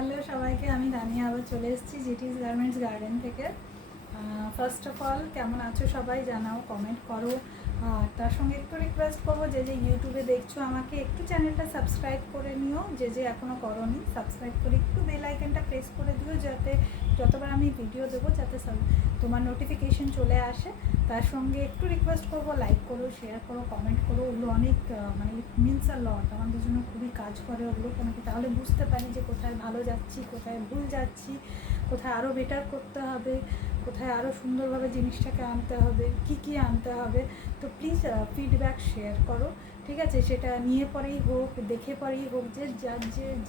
Hello সবাইকে, আমি রানিয়া আবার চলে এসেছি জিটিস গার্মেন্টস গার্ডেন থেকে। ফার্স্ট অফ অল কেমন আছো সবাই জানাও, কমেন্ট করো। আর তার সঙ্গে একটু রিকোয়েস্ট করবো, যে যে ইউটিউবে দেখছো আমাকে একটু চ্যানেলটা সাবস্ক্রাইব করে নিও, যে যে এখনও করোনি সাবস্ক্রাইব করে একটু বেল আইকনটা প্রেস করে দিও, যাতে যতবার আমি ভিডিও দেবো যাতে তোমার নোটিফিকেশন চলে আসে। তার সঙ্গে একটু রিকোয়েস্ট করবো, লাইক করো, শেয়ার করো, কমেন্ট করো। ওগুলো অনেক মানে ইট মিনস আ লট, আমাদের জন্য খুবই কাজ করে ওগুলো। কেন কি, তাহলে বুঝতে পারি যে কোথায় ভালো যাচ্ছি, কোথায় ভুল যাচ্ছি, কোথায় আরও বেটার করতে হবে, কোথায় আরও সুন্দরভাবে জিনিসটাকে আনতে হবে, কি আনতে হবে। তো প্লিজ ফিডব্যাক শেয়ার করো, ঠিক আছে? সেটা নিয়ে পরেই হোক, দেখে পরেই হোক, যে যার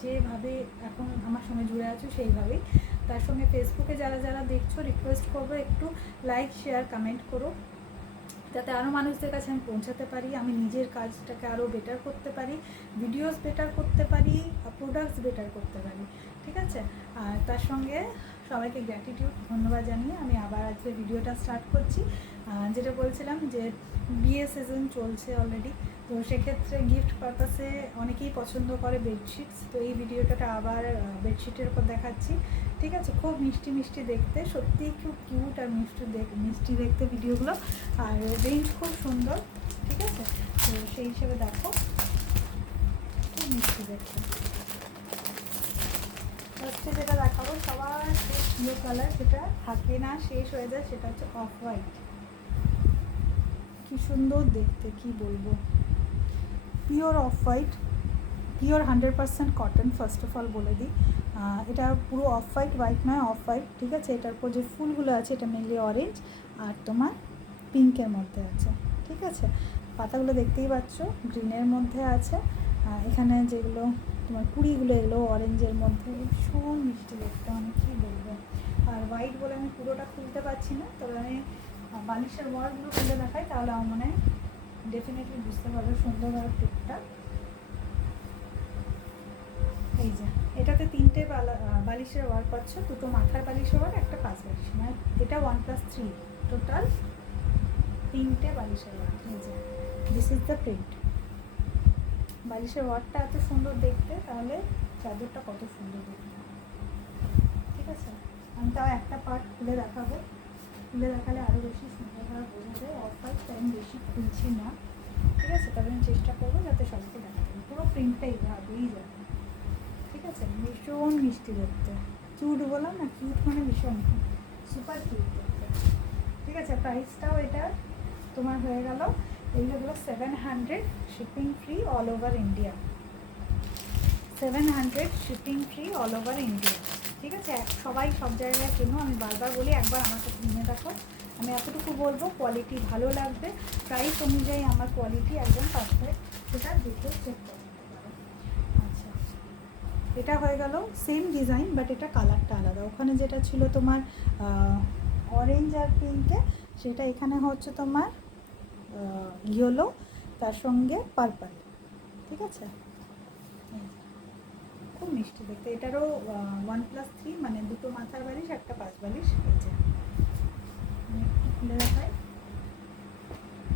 যেভাবে এখন আমার সঙ্গে জুড়ে আছো সেইভাবেই। তার সঙ্গে ফেসবুকে যারা যারা দেখছো, রিকোয়েস্ট করবো একটু লাইক, শেয়ার, কমেন্ট করো, যাতে আরও মানুষদের কাছে আমি পৌঁছাতে পারি, আমি নিজের কাজটাকে আরও বেটার করতে পারি, ভিডিওস বেটার করতে পারি, প্রোডাক্টস বেটার করতে পারি, ঠিক আছে? আর তার সঙ্গে সবাইকে গ্র্যাটিটিউড, ধন্যবাদ জানিয়ে আমি আবার আজকে ভিডিওটা স্টার্ট করছি। যেটা বলছিলাম যে বিয়ে সিজন চলছে অলরেডি, তো সেক্ষেত্রে গিফট পারপাসে অনেকেই পছন্দ করে বেডশিটস। তো এই ভিডিওটা আবার বেডশিটের উপর দেখাচ্ছি, ঠিক আছে? খুব মিষ্টি মিষ্টি দেখতে, সত্যিই খুব কিউট আর মিষ্টি দেখতে ভিডিওগুলো, আর রেঞ্জ খুব সুন্দর, ঠিক আছে? তো সেই হিসেবে দেখো, খুব মিষ্টি দেখতে। ফার্স্টে যেটা দেখাবো সবার শেষ ব্লু কালার, যেটা থাকে না, শেষ হয়ে যায়, সেটা হচ্ছে অফ হোয়াইট। কি সুন্দর দেখতে, কি বলবো, pure off white, pure 100% cotton. First of all বলে দিই, এটা পুরো অফ হোয়াইট নয়, অফ হোয়াইট, ঠিক আছে? এটার উপর যে ফুলগুলো আছে এটা মেনলি অরেঞ্জ আর তোমার পিঙ্কের মধ্যে আছে, ঠিক আছে? পাতাগুলো দেখতেই পাচ্ছ গ্রিনের মধ্যে আছে, এখানে যেগুলো তোমার কুড়িগুলো এগুলো অরেঞ্জের মধ্যে, ভীষণ মিষ্টি দেখতে, মানে কী বলবো। আর হোয়াইট বলে আমি পুরোটা খুলতে পারছি না, তবে আমি বালিশের ওয়ারগুলো খুলে দেখাই, তাহলে আমার মনে হয় ডেফিনেটলি বুঝতে পারবে সুন্দরভাবে টুকটা। এই যে এটাতে 3টে বালিশের ওয়ার পাচ্ছ, 2টো মাথার বালিশের ওয়ার, একটা পাঁচ বালিশ, মানে এটা 1+3, টোটাল 3টে বালিশের ওয়ার। এই যে দিস ইজ দ্য প্রিন্ট। বালিশের ওয়ারটা এত সুন্দর দেখতে, তাহলে চাদরটা কত সুন্দর দেখতে, ঠিক আছে? আমি তাও একটা পার্ট খুলে দেখাবো, খুলে দেখালে আরও বেশি সুন্দরভাবে বোঝা যায়। অফ হোয়াইট টাইম বেশি খুলছি না, ঠিক আছে? তবে আমি চেষ্টা করবো যাতে সবাইকে দেখাতে পারি। পুরো প্রিন্টটা এইভাবেই যাবে, ঠিক আছে? ভীষণ মিষ্টি দেখতে, কিউট বললাম না, কিউট মানে ভীষণ সুপার কিউট দেখতে, ঠিক আছে? প্রাইসটাও এটা তোমার হয়ে গেল, এইগুলো 700, shipping free all over India, 700 shipping free all over India, ঠিক আছে? সবাই সব জায়গায় কেন, আমি বারবার বলি একবার আমার কাছে কিনে দেখো। আমি এতটুকু বলবো, কোয়ালিটি ভালো লাগবে, প্রাইস অনুযায়ী আমার কোয়ালিটি একদম পারফেক্ট, সেটা দেখে চেক করতে পারো। আচ্ছা, এটা হয়ে গেল সেম ডিজাইন, বাট এটা কালারটা আলাদা। ওখানে যেটা ছিল তোমার অরেঞ্জ আর পিঙ্কে, সেটা এখানে হচ্ছে তোমার ইয়েলো, তার সঙ্গে পার্পল, ঠিক আছে? খুব মিষ্টি দেখতে। এটারও 1+3, মানে 2টো মাথার বালিশ, একটা পাঁচ বালিশ। এই যে আমি একটু খুলে দেখাই,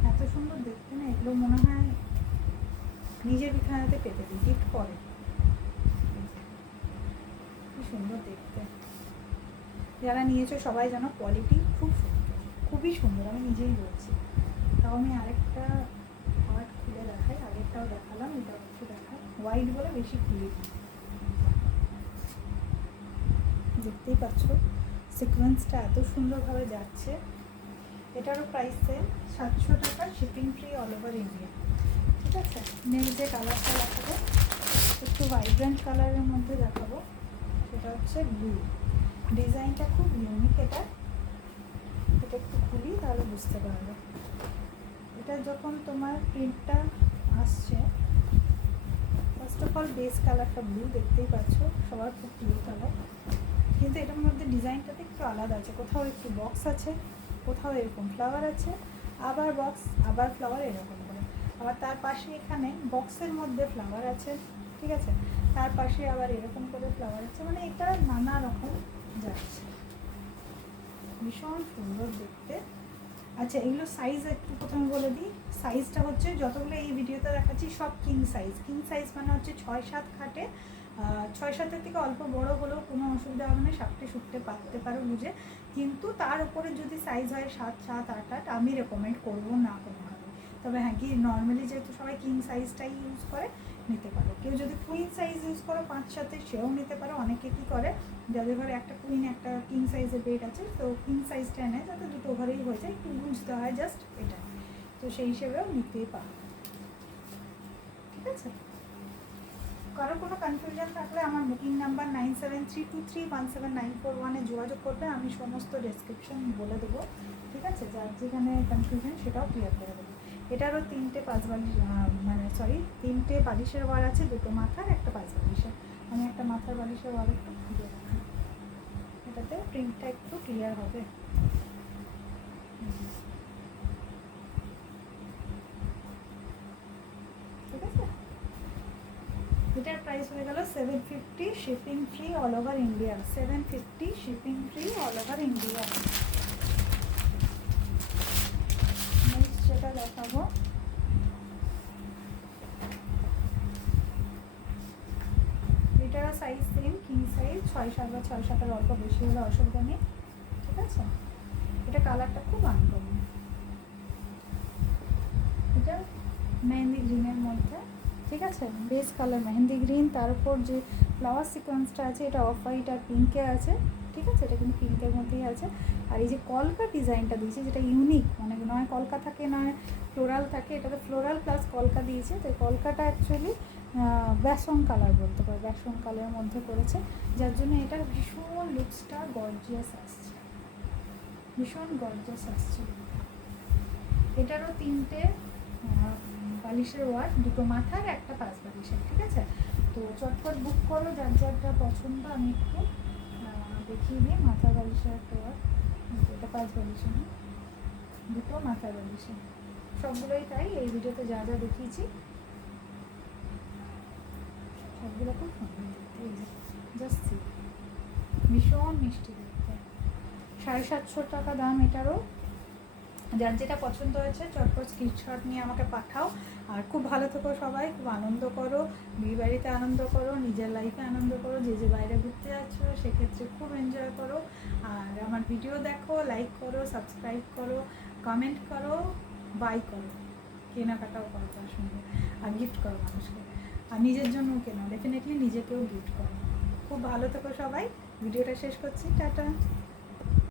এত সুন্দর দেখতে না, এগুলো মনে হয় নিজের বিছানাতে পেতে দিই, গিফট করে। কি সুন্দর দেখতে, যারা নিয়েছো সবাই জানো কোয়ালিটি খুব সুন্দর, খুবই সুন্দর, আমি নিজেই বলছি। তাও আমি আরেকটা পার্ট খুলে দেখাই, আগেরটাও দেখালাম, এটাও একটু দেখাই। হোয়াইট বলে বেশি খুলি, দেখতেই পাচ্ছ সিকোয়েন্সটা এত সুন্দরভাবে যাচ্ছে। এটারও প্রাইস সেম, 700 টাকা, shipping free all over India, ঠিক আছে? নেক্সট যে কালারটা দেখাবো, একটু ভাইব্রেন্ট কালারের মধ্যে দেখাবো, সেটা হচ্ছে ব্লু। ডিজাইনটা খুব ইউনিক, এটা একটু খুলি তাহলে বুঝতে পারবে। এটা যখন তোমার প্রিন্টটা আসছে, ফার্স্ট অফ অল বেস কালারটা ব্লু, দেখতেই পাচ্ছ সবার খুব প্রিয় কালার, কিন্তু এটার মধ্যে ডিজাইনটাতে একটু আলাদা আছে, কোথাও একটু বক্স আছে, কোথাও এরকম ফ্লাওয়ার আছে, আবার বক্স, আবার ফ্লাওয়ার, এরকম করে। আবার তার পাশে এখানে বক্সের মধ্যে ফ্লাওয়ার আছে, ঠিক আছে? তার পাশে আবার এরকম করে ফ্লাওয়ার আছে, মানে এটা নানা রকম যাচ্ছে, ভীষণ সুন্দর দেখতে। আচ্ছা, এগুলো সাইজ একটু প্রথমে বলে দিই। সাইজটা হচ্ছে যতগুলো এই ভিডিওতে দেখাচ্ছি সব কিং সাইজ। কিং সাইজ মানে হচ্ছে 6-7 খাটে, ছয় সাতের থেকে অল্প বড় হলেও কোনো অসুবিধা হবে না, সাপটে শুটতে পারতে পারো বুঝে। কিন্তু তার উপরে যদি সাইজ হয় 7, 7, 8, 8 আমি রেকমেন্ড করবো না কোনোভাবে। তবে হ্যাঁ কি নর্মালি যেহেতু সবাই কিং সাইজটাই ইউজ করে, নিতে পারো। কেউ যদি কুইন সাইজ ইউজ করো 5, 7 সেও নিতে পারো। অনেকে কী করে, যাদের ঘরে একটা কুইন একটা কিং সাইজের বেড আছে, তো কিং সাইজটা নেয় যাতে দুটো ঘরেই হয়ে যায়, একটু বুঝতে হয় জাস্ট এটা। তো সেই হিসেবেও নিতেই পারো, ঠিক আছে। কারো কোনো কনফিউশন থাকলে আমার বুকিং নাম্বার 9732317941 যোগাযোগ করবে, আমি সমস্ত ডেসক্রিপশন বলে দেবো, ঠিক আছে। যার যেখানে কনফিউশন সেটাও ক্লিয়ার করে দেবো। এটারও 3টে 5 বালিশ, মানে সরি 3টে বালিশের ওয়ার আছে, 2টো মাথার, একটা 5 বালিশের। আমি একটা মাথার বালিশের ওয়ার একটু খুঁজে রাখি, এটাতে প্রিন্টটা একটু ক্লিয়ার হবে। ঠিক আছে, এটার প্রাইস হয়ে গেল 750, shipping free all over India. 750 shipping free all over India. Next যেটা দেখাবো, এটার সাইজ সেম কিং সাইজ, 6, 7 বা 6, 7 অল্প বেশি হলে অসুবিধা নেই, ঠিক আছে। এটা কালারটা খুব আনকমন, এটা মেহেন্দি গ্রিনের মধ্যে, ঠিক আছে। বেস কালার মেহেন্দি গ্রিন, তার উপর যে ফ্লাওয়ার সিকোয়েন্সটা আছে এটা অফ হোয়াইট আর পিঙ্কে আছে, ঠিক আছে। এটা কিন্তু পিঙ্কের মধ্যেই আছে। আর এই যে কলকা ডিজাইনটা দিয়েছে যেটা ইউনিক, মানে নয় কলকা থাকে নয় ফ্লোরাল থাকে, এটাতে ফ্লোরাল প্লাস কলকা দিয়েছে। তো কলকাটা অ্যাকচুয়ালি বেসন কালার বলতে পারো, বেসন কালারের মধ্যে করেছে, যার জন্য এটার ভীষণ লুকসটা গর্জিয়াস আসছে, ভীষণ গর্জিয়াস আসছে। এটারও 3টে বালিশের ওয়ার, 2টো মাথার, একটা 5 বালিশের, ঠিক আছে। তো চটপট বুক করো, যার যারটা পছন্দ। আমি একটু দেখিয়ে দিই, মাথার বালিশের একটা ওয়ার, এটা 5 বালিশের, 2টো মাথার বালিশের, সবগুলোই তাই। এই ভিডিওতে যা যা দেখিয়েছি সবগুলো খুব সুন্দর দেখতে, এই যে জাস্ট ভীষণ মিষ্টি দেখতে। 750 টাকা দাম এটারও। যার যেটা পছন্দ হয়েছে চটপট স্ক্রিনশট নিয়ে আমাকে পাঠাও। আর খুব ভালো থেকো সবাই, খুব আনন্দ করো, বিয়ে বাড়িতে আনন্দ করো, নিজের লাইফে আনন্দ করো, যে যে বাইরে ঘুরতে যাচ্ছ সেক্ষেত্রে খুব এনজয় করো। আর আমার ভিডিও দেখো, লাইক করো, সাবস্ক্রাইব করো, কমেন্ট করো, বাই করো, কেনাকাটাও করো তার সঙ্গে, আর গিফট করো মানুষকে। আর নিজের জন্যও কেনো, ডেফিনেটলি নিজেকেও গিফট করো। খুব ভালো থেকো সবাই, ভিডিওটা শেষ করছি, টাটা।